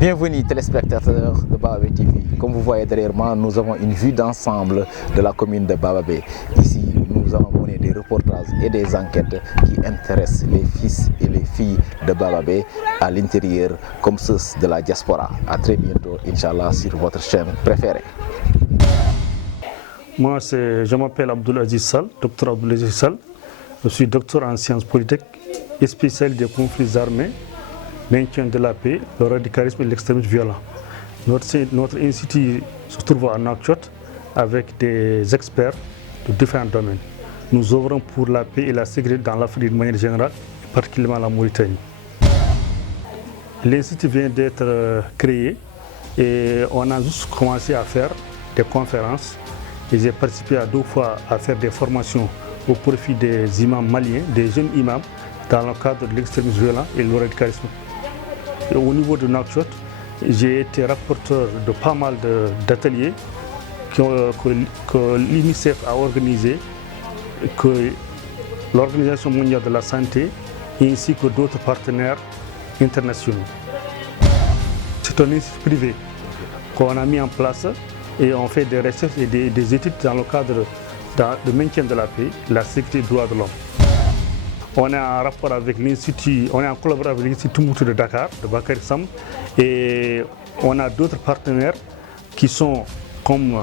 Bienvenue téléspectateurs de Bababé TV. Comme vous voyez derrière moi, nous avons une vue d'ensemble de la commune de Bababé. Ici, nous allons mener des reportages et des enquêtes qui intéressent les fils et les filles de Bababé à l'intérieur comme ceux de la diaspora. A très bientôt, Inch'Allah, sur votre chaîne préférée. Moi, je m'appelle Abdoulaziz Sall, docteur Abdoulaziz Sall. Je suis docteur en sciences politiques et spécialiste des conflits armés, maintien de la paix, le radicalisme et l'extrémisme violent. Notre institut se trouve à Nouakchott avec des experts de différents domaines. Nous œuvrons pour la paix et la sécurité dans l'Afrique de manière générale, et particulièrement la Mauritanie. L'institut vient d'être créé et on a juste commencé à faire des conférences. Et j'ai participé à 2 fois à faire des formations au profit des imams maliens, des jeunes imams, dans le cadre de l'extrémisme violent et le radicalisme. Et au niveau de Nouakchott, j'ai été rapporteur de pas mal d'ateliers que l'UNICEF a organisés, que l'Organisation mondiale de la santé ainsi que d'autres partenaires internationaux. C'est un institut privé qu'on a mis en place et on fait des recherches et des études dans le cadre de maintien de la paix, la sécurité et les droits de l'homme. On est en rapport avec l'Institut, on est en collaboration avec l'Institut Tumbuktu de Dakar, de Bakary Sam, et on a d'autres partenaires qui sont comme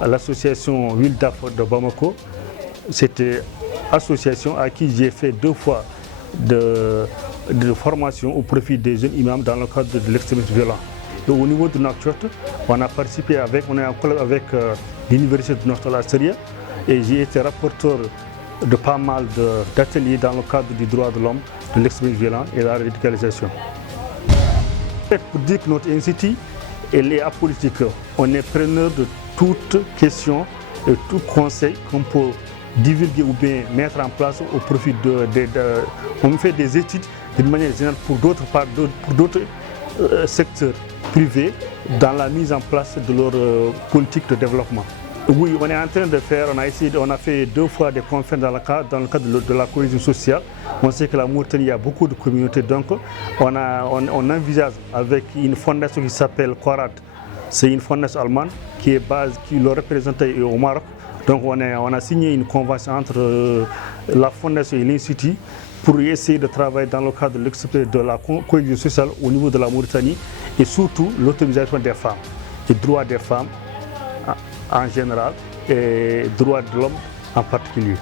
l'association Wildaf de Bamako. Cette association à qui j'ai fait 2 fois de formation au profit des jeunes imams dans le cadre de l'extrémisme violent. Et au niveau de Nouakchott, on a participé on est en collaboration avec l'Université de Nouakchott et j'ai été rapporteur de pas mal d'ateliers dans le cadre du droit de l'homme, de l'extrémisme violent et de la radicalisation. Pour dire que notre institut est apolitique, on est preneur de toute question et tout conseil qu'on peut divulguer ou bien mettre en place au profit on fait des études d'une manière générale pour d'autres secteurs privés dans la mise en place de leur politique de développement. Oui, on est en train de faire, on a fait 2 fois des conférences dans le cadre de la cohésion sociale. On sait que la Mauritanie, il y a beaucoup de communautés, donc on envisage avec une fondation qui s'appelle Quarat. C'est une fondation allemande qui le représente au Maroc. Donc on a signé une convention entre la fondation et l'Institut pour essayer de travailler dans le cadre de la cohésion sociale au niveau de la Mauritanie et surtout l'autonomisation des femmes, les droits des femmes en général et droits de l'homme en particulier.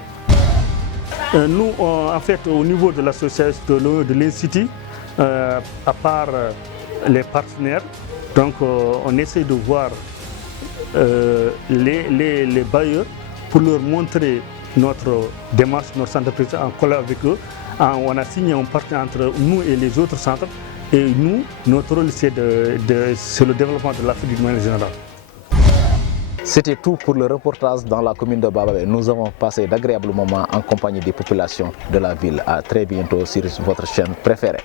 Nous, en fait, au niveau de l'association de l'Institut, à part les partenaires, donc on essaie de voir les bailleurs pour leur montrer notre démarche, notre centre de prédication en collaboration avec eux. On a signé un partenariat entre nous et les autres centres et nous, notre rôle c'est le développement de l'Afrique de manière générale. C'était tout pour le reportage dans la commune de Bababé. Nous avons passé d'agréables moments en compagnie des populations de la ville. À très bientôt sur votre chaîne préférée.